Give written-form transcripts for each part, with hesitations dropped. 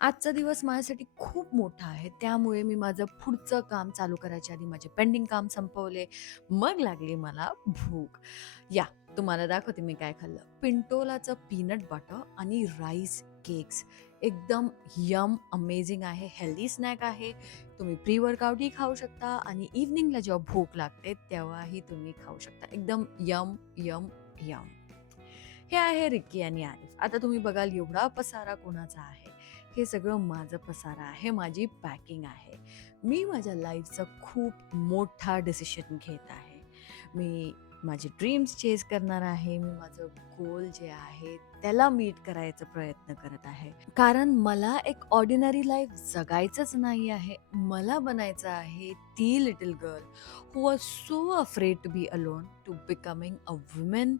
आजचा दिवस माझ्यासाठी खूप मोठा आहे. त्यामुळे मी माझं पुढचं काम चालू करायच्या आधी माझे पेंडिंग काम संपवले. मग लागली मला भूक. या तुम्हाला दाखवते मी काय खाल्लं. पिंटोलाचं पीनट बटर आणि राईस केक्स. एकदम यम अमेझिंग आहे. हेल्दी स्नॅक आहे. तुम्ही प्री वर्कआउटही खाऊ शकता आणि इव्हनिंगला जेव्हा भूक लागते तेव्हाही तुम्ही खाऊ शकता. एकदम यम, यम, यम. हे आहे रिक्की आणि आरिफ. आता तुम्ही बघाल एवढा पसारा कोणाचा आहे. हे सगळं माझं पसारा आहे, माझी पॅकिंग आहे. मी माझ्या लाईफचा खूप मोठा डिसिजन घेत आहे. मी माझे ड्रीम्स चेस करणार आहे. मी माझं गोल जे आहे त्याला मीट करायचा प्रयत्न करत आहे. कारण मला एक ऑर्डिनरी लाईफ जगायचंच नाही आहे. मला बनायचं आहे ती little girl who was so afraid to be alone to becoming a woman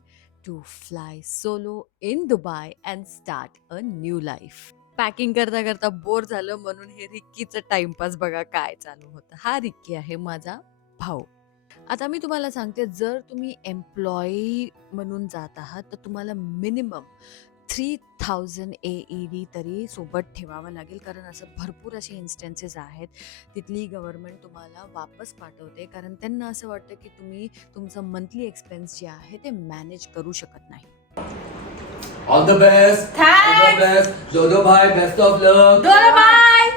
to fly solo in Dubai and start a new life. Packing करता करता बोर झालं म्हणून हे रिक्कीचं टाइमपास बघा काय चालू होतं. हा रिक्की आहे माझा भाऊ. आता मी तुम्हाला सांगते, जर तुम्ही एम्प्लॉई म्हणून जात आहात तर तुम्हाला मिनिमम 3000 AED तरी सोबत ठेवावं लागेल. कारण असं भरपूर असे इन्स्टन्सेस आहेत. तिथली गव्हर्नमेंट तुम्हाला वापस पाठवते कारण त्यांना असं वाटतं की तुम्ही तुमचं मंथली एक्सपेन्स जे आहे ते मॅनेज करू शकत नाही. All the best. All the best. दोनों भाई बेस्ट ऑफ लक. दोनों भाई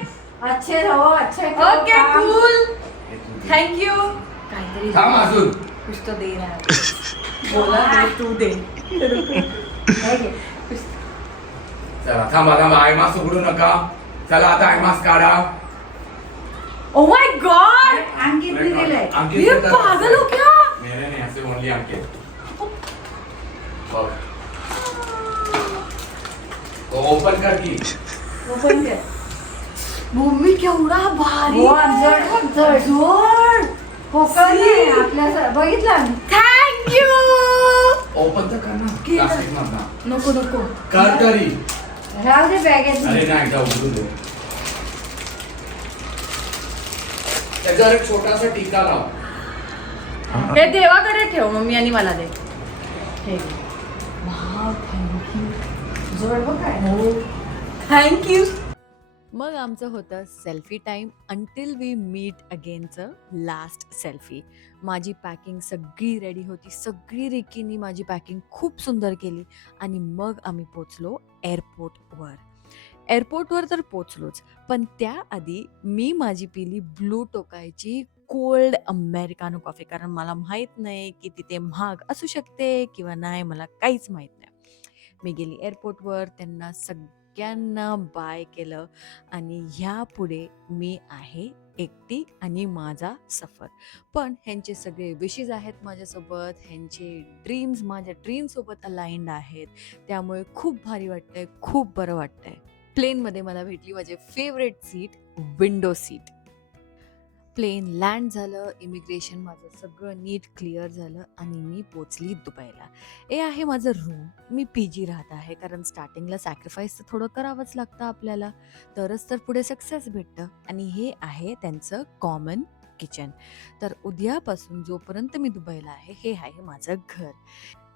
अच्छे रहो, अच्छे करो ओके काम। Cool thank you. काहीतरी थांब अजून. कुछ तो दे रहा है. बोला दे तू दे. हे घे. चला थांबा थांबा, आयमास उघडू नका. चला आता आयमास काढा. ओ माय गॉड अंकित ने दिलंय. अंकित ये देतात. पागल हो क्या. मेरे नहीं, ऐसे ओनली अंकित. बघ. तो ओपन कर की. ओपन कर. मम्मी केवढा भारी हो, जड जड जोड. पोकळ नाही आपल्या बघितलं आम्ही. Thank you. ओपन तर कर ना. केलं. प्लास्टिक मधना नको नको. कर तरी. राहू दे बॅगेत. अरे नाही, जाऊ उघडू दे. त्याच्यावर एक छोटासा टीका लाव. हे देवाकडे ठेव मम्मी आणि मला दे. हे घे. Wow thank you. जड बघ काय. हो थँक यू. मग आमचं होतं selfie time until we meet अगेनचं लास्ट सेल्फी. माझी पॅकिंग सगळी रेडी होती. सगळी रिक्कीनी माझी पॅकिंग खूप सुंदर केली आणि मग आम्ही पोचलो एअरपोर्टवर. एअरपोर्टवर तर पोचलोच, पण त्याआधी मी माझी पिली ब्लू टोकायची कोल्ड अमेरिकानो कॉफी. कारण मला माहीत नाही की तिथे महाग असू शकते किंवा नाही, मला काहीच माहीत नाही. मी गेली एअरपोर्टवर, त्यांना सगळ्यांना बाय केलं आणि ह्यापुढे मी आहे एकटी आणि माझा सफर. पण ह्यांचे सगळे विशेस आहेत माझ्यासोबत, ह्यांचे ड्रीम्स माझ्या ड्रीमसोबत अलाइंड आहेत. त्यामुळे खूप भारी वाटतंय, खूप बरं वाटतंय. प्लेनमध्ये मला भेटली माझी favourite seat, window seat. Plane land झालं, इमिग्रेशन माझं सगळं नीट क्लिअर झालं आणि मी पोचली दुबईला. हे आहे माझं रूम. मी PG राहत आहे कारण स्टार्टिंगला सॅक्रिफाईस तर थोडं करावंच लागतं आपल्याला, तरच तर पुढे सक्सेस भेटतं. आणि हे आहे त्यांचं कॉमन किचन. तर उद्यापासून जोपर्यंत मी दुबईला आहे हे आहे माझं घर.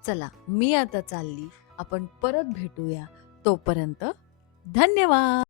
चला मी आता चालली, आपण परत भेटूया. तोपर्यंत धन्यवाद.